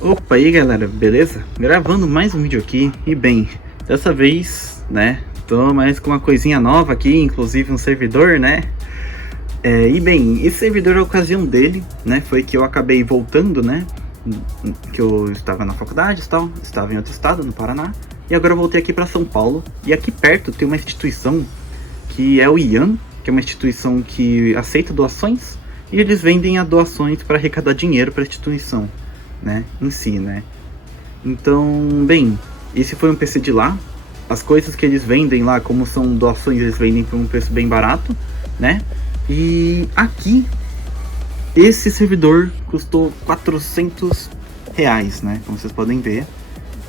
Opa aí galera, beleza? Gravando mais um vídeo aqui e bem, dessa vez, né, tô mais com uma coisinha nova aqui, inclusive um servidor, né? E bem, esse servidor, a ocasião dele, né, foi que eu acabei voltando, né, que eu estava na faculdade e tal, estava em outro estado, no Paraná, e agora eu voltei aqui para São Paulo, e aqui perto tem uma instituição que é o IAN, que é uma instituição que aceita doações, e eles vendem as doações para arrecadar dinheiro para a instituição, né, em si, né. Então, bem, esse foi um PC de lá. As coisas que eles vendem lá, como são doações, eles vendem por um preço bem barato, né. E aqui, esse servidor custou R$400, né, como vocês podem ver.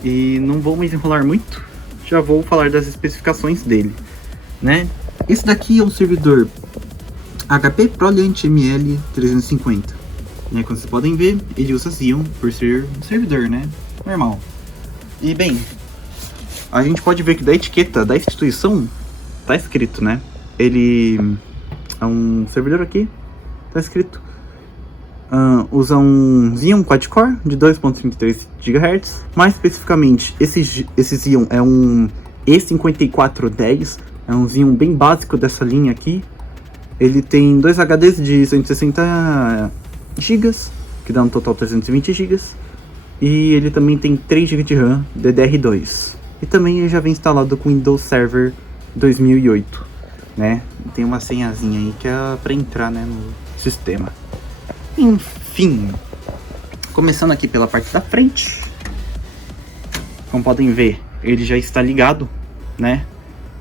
E não vou mais enrolar muito, já vou falar das especificações dele, né. Esse daqui é um servidor HP ProLiant ML 350, né, como vocês podem ver, ele usa Xeon por ser um servidor, né, normal. E bem, a gente pode ver que da etiqueta da instituição tá escrito, né, ele é um servidor aqui, tá escrito, usa um Xeon Quad-Core de 2.33 GHz, mais especificamente esse Xeon é um E5410, é um Xeon bem básico dessa linha aqui. Ele tem dois HDs de 160 GB, que dá um total de 320 GB, e ele também tem 3 GB de RAM DDR2. E também ele já vem instalado com Windows Server 2008, né? Tem uma senhazinha aí que é para entrar, né, no sistema. Enfim, começando aqui pela parte da frente, como podem ver, ele já está ligado, né?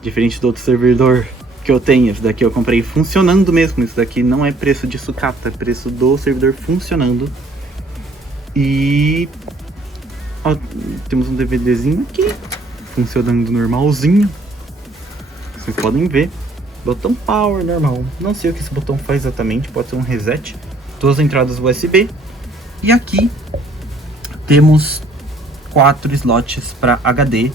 Diferente do outro servidor que eu tenho, esse daqui eu comprei funcionando mesmo. Isso daqui não é preço de sucata, é preço do servidor funcionando. E ó, temos um DVDzinho aqui funcionando normalzinho, vocês podem ver. Botão power normal, não sei o que esse botão faz exatamente, pode ser um reset. Duas entradas USB. E aqui temos 4 slots para HD.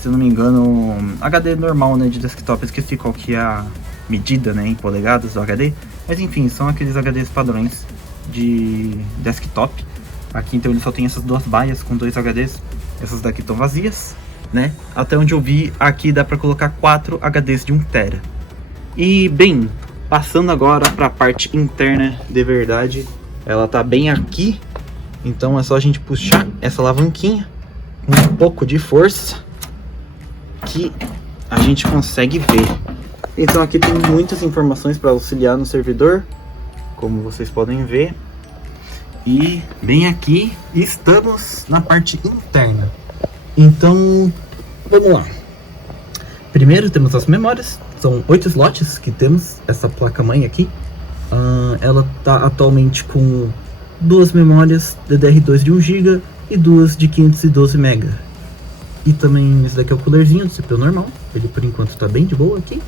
Se eu não me engano, HD normal, né, de desktop. Eu esqueci qual que é a medida, né, em polegadas do HD. Mas enfim, são aqueles HDs padrões de desktop. Aqui então ele só tem essas duas baias com 2 HDs. Essas daqui estão vazias, né. Até onde eu vi, aqui dá para colocar 4 HDs de 1 TB. E bem, passando agora para a parte interna de verdade, ela tá bem aqui. Então é só a gente puxar essa alavanquinha com um pouco de força que a gente consegue ver. Então aqui tem muitas informações para auxiliar no servidor, como vocês podem ver. E bem aqui estamos na parte interna. Então vamos lá. Primeiro temos as memórias, são 8 slots que temos. Essa placa-mãe aqui, ela está atualmente com 2 memórias DDR2 de 1 GB e 2 de 512 MB. E também esse daqui é o coolerzinho do CPU normal, ele por enquanto está bem de boa aqui,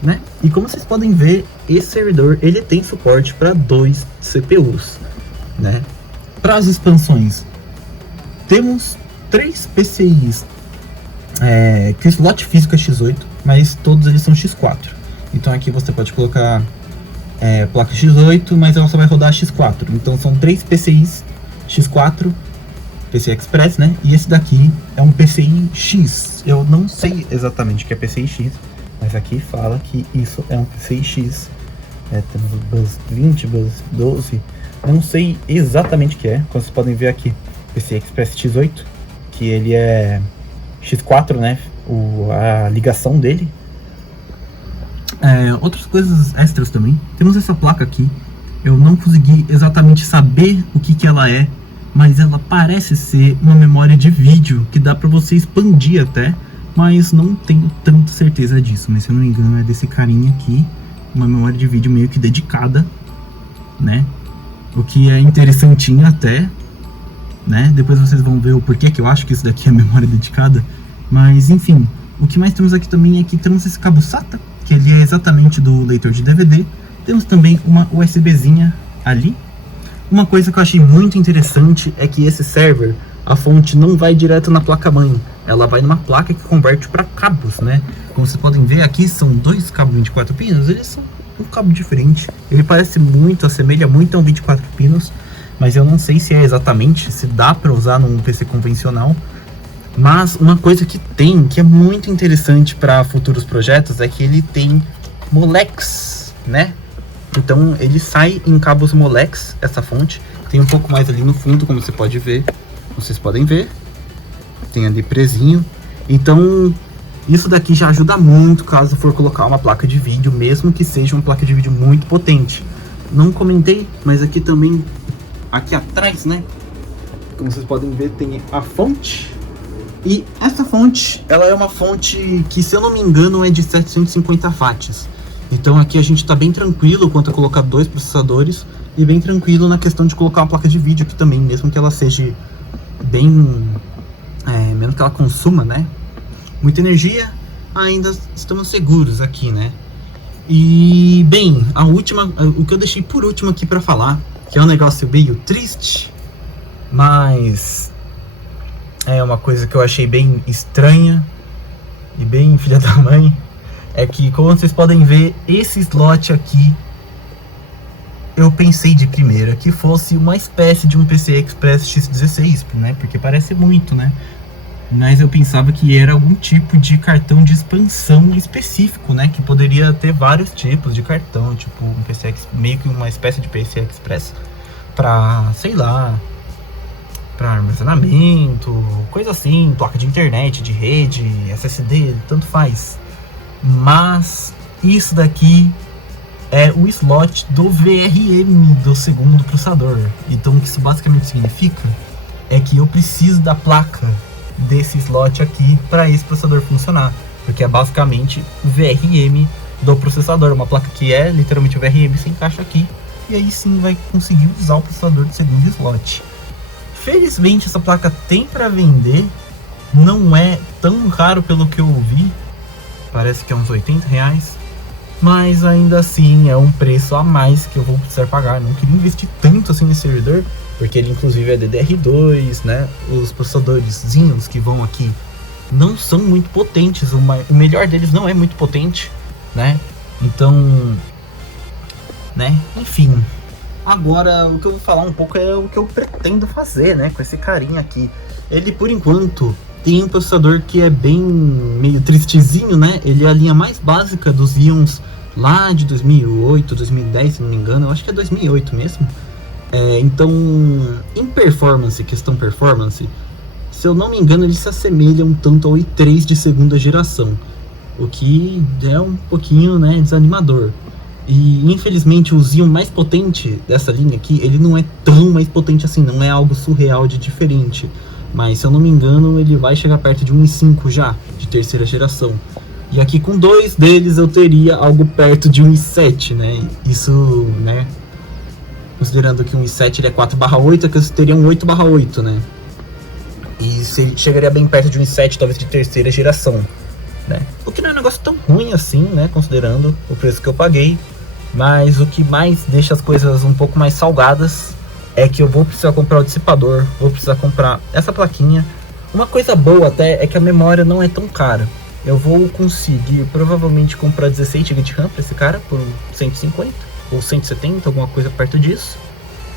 né? E como vocês podem ver, esse servidor ele tem suporte para 2 CPUs, né? Para as expansões, temos 3 PCIs, que o slot físico é X8, mas todos eles são X4. Então aqui você pode colocar placa X8, mas ela só vai rodar X4. Então são 3 PCIs X4, PCI Express, né? E esse daqui é um PCI X. Eu não sei exatamente o que é PCI X, mas aqui fala que isso é um PCI X. Temos o bus 20, bus 12. Não sei exatamente o que é. Como vocês podem ver aqui, PCI Express X8, que ele é X4, né? A ligação dele. Outras coisas extras também. Temos essa placa aqui. Eu não consegui exatamente saber o que ela é, mas ela parece ser uma memória de vídeo que dá pra você expandir até, mas não tenho tanta certeza disso. Mas se eu não me engano é desse carinha aqui, uma memória de vídeo meio que dedicada, né? O que é interessantinho até, né? Depois vocês vão ver o porquê que eu acho que isso daqui é memória dedicada. Mas enfim, o que mais temos aqui também é que temos esse cabo SATA, que ele é exatamente do leitor de DVD. Temos também uma USBzinha ali. Uma coisa que eu achei muito interessante é que esse server, a fonte não vai direto na placa-mãe, ela vai numa placa que converte para cabos, né? Como vocês podem ver aqui, são 2 cabos 24 pinos, eles são um cabo diferente. Ele parece muito, assemelha muito a um 24 pinos, mas eu não sei se é exatamente, se dá para usar num PC convencional. Mas uma coisa que tem, que é muito interessante para futuros projetos, é que ele tem Molex, né? Então ele sai em cabos Molex, essa fonte. Tem um pouco mais ali no fundo, como você pode ver. Vocês podem ver. Tem ali presinho. Então isso daqui já ajuda muito caso for colocar uma placa de vídeo, mesmo que seja uma placa de vídeo muito potente. Não comentei, mas aqui também, aqui atrás, né? Como vocês podem ver, tem a fonte. E essa fonte, ela é uma fonte que, se eu não me engano, é de 750 watts. Então aqui a gente está bem tranquilo quanto a colocar 2 processadores e bem tranquilo na questão de colocar uma placa de vídeo aqui também, mesmo que ela seja bem... menos que ela consuma, né? Muita energia, ainda estamos seguros aqui, né? E, bem, o que eu deixei por último aqui para falar, que é um negócio meio triste, mas... é uma coisa que eu achei bem estranha e bem filha da mãe. É que, como vocês podem ver, esse slot aqui, eu pensei de primeira que fosse uma espécie de um PCI Express X16, né? Porque parece muito, né? Mas eu pensava que era algum tipo de cartão de expansão específico, né? Que poderia ter vários tipos de cartão, tipo um PCI, meio que uma espécie de PCI Express pra, sei lá, para armazenamento, coisa assim, placa de internet, de rede, SSD, tanto faz. Mas isso daqui é o slot do VRM do segundo processador. Então o que isso basicamente significa é que eu preciso da placa desse slot aqui para esse processador funcionar, porque é basicamente o VRM do processador, uma placa que é literalmente o VRM, se encaixa aqui e aí sim vai conseguir usar o processador do segundo slot. Felizmente essa placa tem para vender, não é tão caro pelo que eu ouvi, parece que é uns R$80, mas ainda assim é um preço a mais que eu vou precisar pagar. Não queria investir tanto assim nesse servidor, porque ele inclusive é DDR2, né? Os processadorzinhos que vão aqui não são muito potentes, o melhor deles não é muito potente, né? Então, né? Enfim. Agora, o que eu vou falar um pouco é o que eu pretendo fazer, né, com esse carinha aqui. Ele, por enquanto, tem um processador que é bem meio tristezinho, né? Ele é a linha mais básica dos Xeons lá de 2008, 2010, se não me engano. Eu acho que é 2008 mesmo. Então, em performance, questão performance, se eu não me engano, ele se assemelha um tanto ao i3 de segunda geração. O que é um pouquinho, né, desanimador. E infelizmente o Xeon mais potente dessa linha aqui, ele não é tão mais potente assim, não é algo surreal de diferente. Mas se eu não me engano, ele vai chegar perto de um i5 já, de terceira geração. E aqui com 2 deles eu teria algo perto de um i7, né? Isso, né? Considerando que um i7 ele é 4/8, aqui eu teria um 8/8, né? E chegaria bem perto de um i7, talvez de terceira geração, né? O que não é um negócio tão ruim assim, né? Considerando o preço que eu paguei. Mas o que mais deixa as coisas um pouco mais salgadas é que eu vou precisar comprar o dissipador, vou precisar comprar essa plaquinha. Uma coisa boa até é que a memória não é tão cara. Eu vou conseguir provavelmente comprar 16 GB de RAM para esse cara por 150 ou 170, alguma coisa perto disso,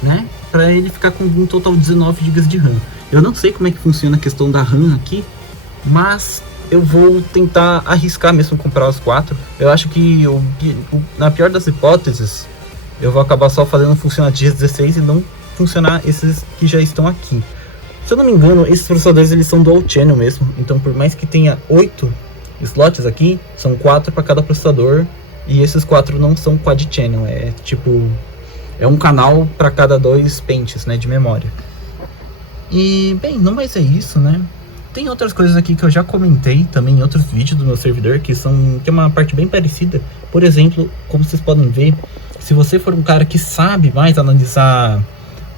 né? Para ele ficar com um total de 19 GB de RAM. Eu não sei como é que funciona a questão da RAM aqui, mas eu vou tentar arriscar mesmo comprar os 4. Eu acho que, na pior das hipóteses, eu vou acabar só fazendo funcionar de 16 e não funcionar esses que já estão aqui. Se eu não me engano, esses processadores eles são dual channel mesmo. Então, por mais que tenha 8 slots aqui, são 4 para cada processador. E esses 4 não são quad channel. É tipo, é um canal para cada 2 pentes, né, de memória. E, bem, não mais é isso, né? Tem outras coisas aqui que eu já comentei também em outros vídeos do meu servidor, que é uma parte bem parecida. Por exemplo, como vocês podem ver, se você for um cara que sabe mais analisar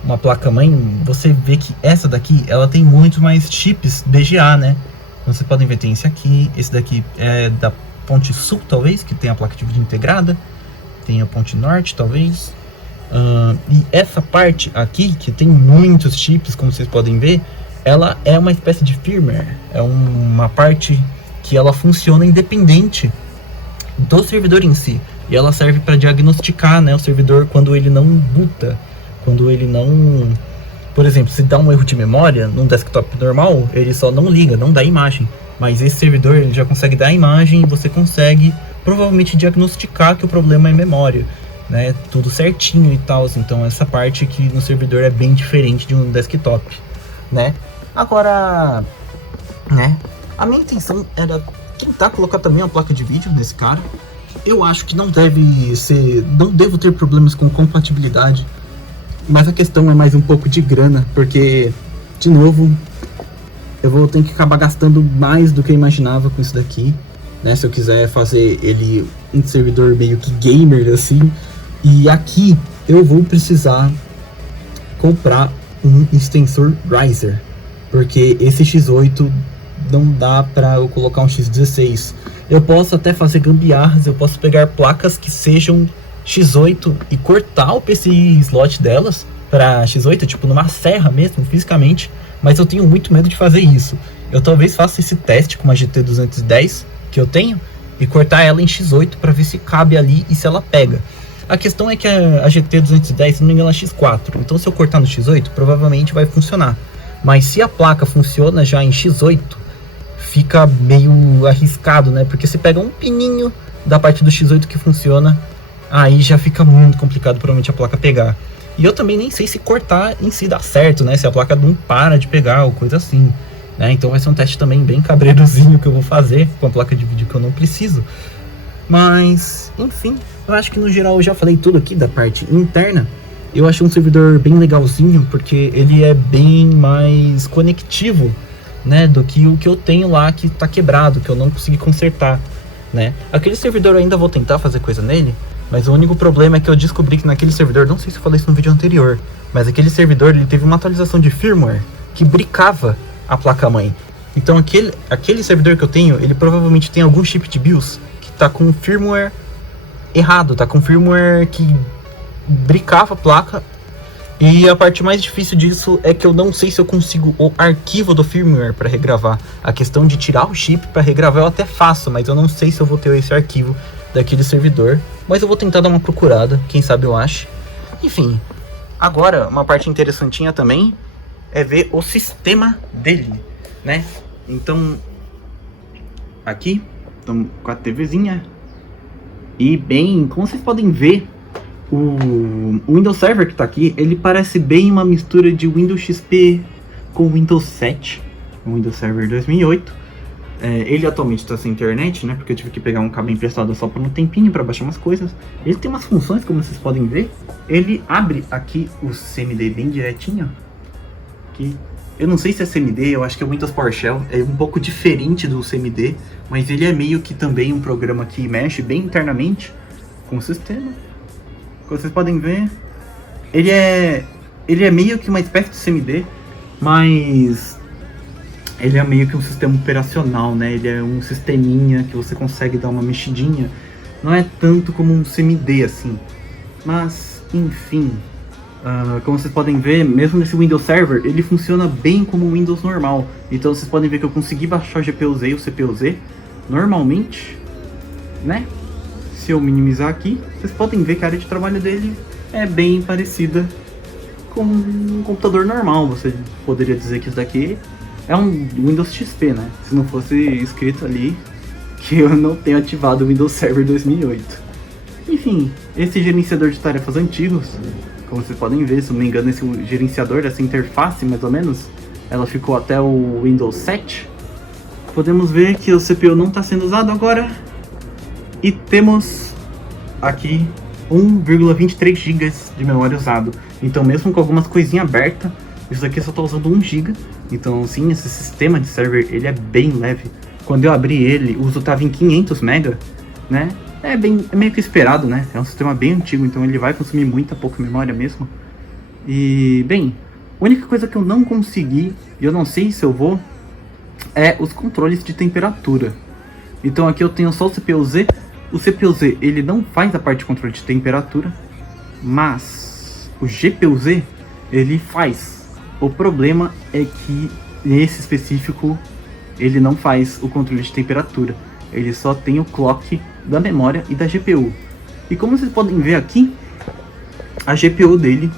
uma placa-mãe, você vê que essa daqui, ela tem muito mais chips BGA, né? Como vocês podem ver, tem esse daqui é da ponte sul, talvez, que tem a placa de vídeo integrada. Tem a ponte norte, talvez. E essa parte aqui, que tem muitos chips, como vocês podem ver, ela é uma espécie de firmware, é uma parte que ela funciona independente do servidor em si, e ela serve para diagnosticar, né, o servidor quando ele não boota. Quando ele não... Por exemplo, se dá um erro de memória num desktop normal, ele só não liga, não dá imagem. Mas esse servidor ele já consegue dar imagem e você consegue provavelmente diagnosticar que o problema é memória, né? Tudo certinho e tal. Então essa parte aqui no servidor é bem diferente de um desktop, né? Agora, né? A minha intenção era tentar colocar também uma placa de vídeo nesse cara. Eu acho que não devo ter problemas com compatibilidade. Mas a questão é mais um pouco de grana, porque, de novo, eu vou ter que acabar gastando mais do que eu imaginava com isso daqui, né? Se eu quiser fazer ele um servidor meio que gamer, assim. E aqui eu vou precisar comprar um extensor Riser, porque esse X8 não dá pra eu colocar um X16. Eu posso até fazer gambiarras, eu posso pegar placas que sejam X8 e cortar o PCI slot delas para X8, tipo numa serra mesmo, fisicamente, mas eu tenho muito medo de fazer isso. Eu talvez faça esse teste com uma GT210 que eu tenho e cortar ela em X8 para ver se cabe ali e se ela pega. A questão é que a GT210, se não me engano, é X4, então se eu cortar no X8, provavelmente vai funcionar. Mas se a placa funciona já em X8, fica meio arriscado, né? Porque você pega um pininho da parte do X8 que funciona, aí já fica muito complicado provavelmente a placa pegar. E eu também nem sei se cortar em si dá certo, né? Se a placa não para de pegar ou coisa assim, né? Então vai ser um teste também bem cabreirozinho que eu vou fazer com a placa de vídeo que eu não preciso. Mas, enfim, eu acho que no geral eu já falei tudo aqui da parte interna. Eu achei um servidor bem legalzinho, porque ele é bem mais conectivo, né, do que o que eu tenho lá que tá quebrado, que eu não consegui consertar, né? Aquele servidor eu ainda vou tentar fazer coisa nele, mas o único problema é que eu descobri que naquele servidor, não sei se eu falei isso no vídeo anterior, mas aquele servidor ele teve uma atualização de firmware que bricava a placa-mãe. Então aquele servidor que eu tenho, ele provavelmente tem algum chip de BIOS que tá com firmware errado, tá com firmware que bricava a placa. E a parte mais difícil disso é que eu não sei se eu consigo o arquivo do firmware para regravar. A questão de tirar o chip para regravar eu até faço, mas eu não sei se eu vou ter esse arquivo daquele servidor. Mas eu vou tentar dar uma procurada, quem sabe eu ache. Enfim, agora uma parte interessantinha também é ver o sistema dele, né? Então, aqui estamos com a TVzinha. E bem, como vocês podem ver, o Windows Server que tá aqui, ele parece bem uma mistura de Windows XP com Windows 7, o Windows Server 2008. Ele atualmente está sem internet, né, porque eu tive que pegar um cabo emprestado só por um tempinho para baixar umas coisas. Ele tem umas funções, como vocês podem ver. Ele abre aqui o CMD bem direitinho. Aqui. Eu não sei se é CMD, eu acho que é o Windows PowerShell. É um pouco diferente do CMD, mas ele é meio que também um programa que mexe bem internamente com o sistema. Como vocês podem ver, ele é meio que uma espécie de CMD, mas ele é meio que um sistema operacional, né? Ele é um sisteminha que você consegue dar uma mexidinha. Não é tanto como um CMD assim, mas enfim, como vocês podem ver, mesmo nesse Windows Server, ele funciona bem como o Windows normal. Então vocês podem ver que eu consegui baixar o GPU-Z e o CPU-Z normalmente, né? Se eu minimizar aqui, vocês podem ver que a área de trabalho dele é bem parecida com um computador normal. Você poderia dizer que isso daqui é um Windows XP, né? Se não fosse escrito ali que eu não tenho ativado o Windows Server 2008. Enfim, esse gerenciador de tarefas antigos, como vocês podem ver, se não me engano, esse gerenciador, essa interface mais ou menos, ela ficou até o Windows 7. Podemos ver que o CPU não está sendo usado agora. E temos aqui 1,23 GB de memória usado. Então mesmo com algumas coisinhas abertas, isso aqui só está usando 1 GB. Então sim, esse sistema de server ele é bem leve. Quando eu abri ele, o uso estava em 500 MB, né? É meio que esperado, né? É um sistema bem antigo, então ele vai consumir muita pouca memória mesmo. E bem, a única coisa que eu não consegui, e eu não sei se eu vou, é os controles de temperatura. Então aqui eu tenho só o CPU-Z. O CPU-Z ele não faz a parte de controle de temperatura, mas o GPU-Z ele faz. O problema é que nesse específico ele não faz o controle de temperatura. Ele só tem o clock da memória e da GPU. E como vocês podem ver aqui, a GPU dele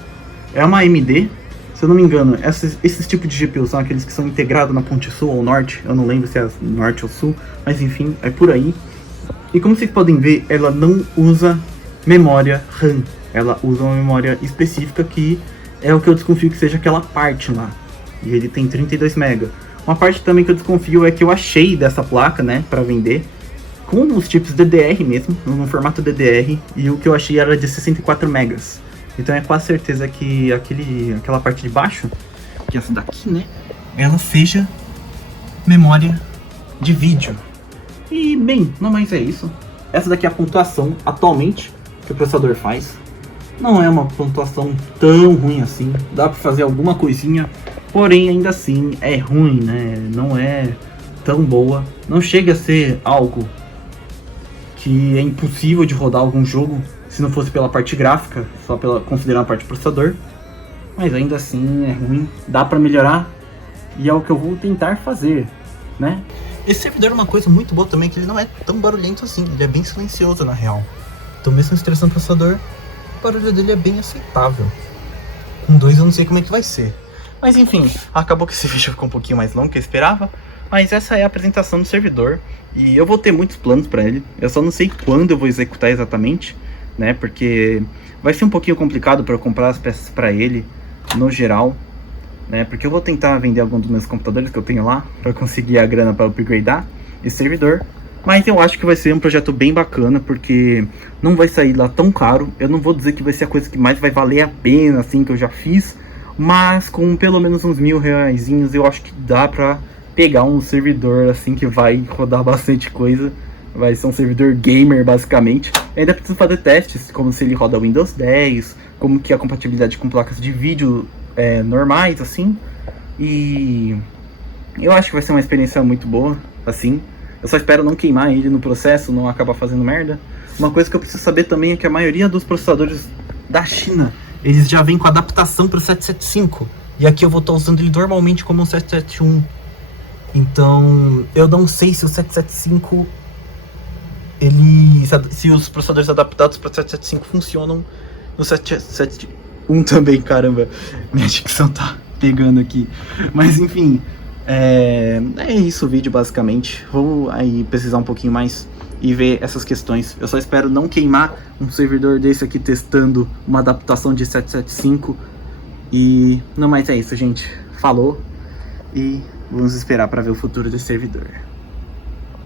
É uma AMD, se eu não me engano, esses tipos de GPU são aqueles que são integrados na ponte sul ou norte, eu não lembro se é norte ou sul, mas enfim, é por aí. E como vocês podem ver, ela não usa memória RAM, ela usa uma memória específica que é o que eu desconfio que seja aquela parte lá. E ele tem 32 MB. Uma parte também que eu desconfio é que eu achei dessa placa, né, para vender, com os chips DDR mesmo, no formato DDR, e o que eu achei era de 64 MB. Então é quase certeza que aquela parte de baixo, que é essa daqui, né, ela seja memória de vídeo. E bem, não mais é isso. Essa daqui é a pontuação atualmente que o processador faz. Não é uma pontuação tão ruim assim, dá pra fazer alguma coisinha, porém ainda assim é ruim, né? Não é tão boa, não chega a ser algo que é impossível de rodar algum jogo se não fosse pela parte gráfica, só considerando a parte processador, mas ainda assim é ruim, dá pra melhorar e é o que eu vou tentar fazer, né? Esse servidor é uma coisa muito boa também, que ele não é tão barulhento assim, ele é bem silencioso na real, então mesmo estressando o processador, o barulho dele é bem aceitável. Com 2 eu não sei como é que vai ser. Mas enfim, acabou que esse vídeo ficou um pouquinho mais longo que eu esperava. Mas essa é a apresentação do servidor. E eu vou ter muitos planos para ele. Eu só não sei quando eu vou executar exatamente, né? Porque vai ser um pouquinho complicado para eu comprar as peças para ele, no geral, né? Porque eu vou tentar vender algum dos meus computadores que eu tenho lá, para conseguir a grana para upgradear esse servidor. Mas eu acho que vai ser um projeto bem bacana, porque não vai sair lá tão caro. Eu não vou dizer que vai ser a coisa que mais vai valer a pena, assim, que eu já fiz. Mas com pelo menos uns R$1.000 eu acho que dá pra pegar um servidor, assim, que vai rodar bastante coisa. Vai ser um servidor gamer, basicamente. Eu ainda preciso fazer testes, como se ele roda Windows 10, como que é a compatibilidade com placas de vídeo normais, assim. E eu acho que vai ser uma experiência muito boa, assim. Eu só espero não queimar ele no processo, não acabar fazendo merda. Uma coisa que eu preciso saber também é que a maioria dos processadores da China, eles já vêm com adaptação para o 775. E aqui eu vou estar usando ele normalmente como um 771. Então, eu não sei se o 775, se os processadores adaptados para o 775 funcionam no 771 também, caramba. Minha dicção tá pegando aqui. Mas enfim... É isso o vídeo basicamente. Vou aí pesquisar um pouquinho mais e ver essas questões. Eu só espero não queimar um servidor desse aqui testando uma adaptação de 775. E não mais é isso, gente. Falou e vamos esperar para ver o futuro desse servidor.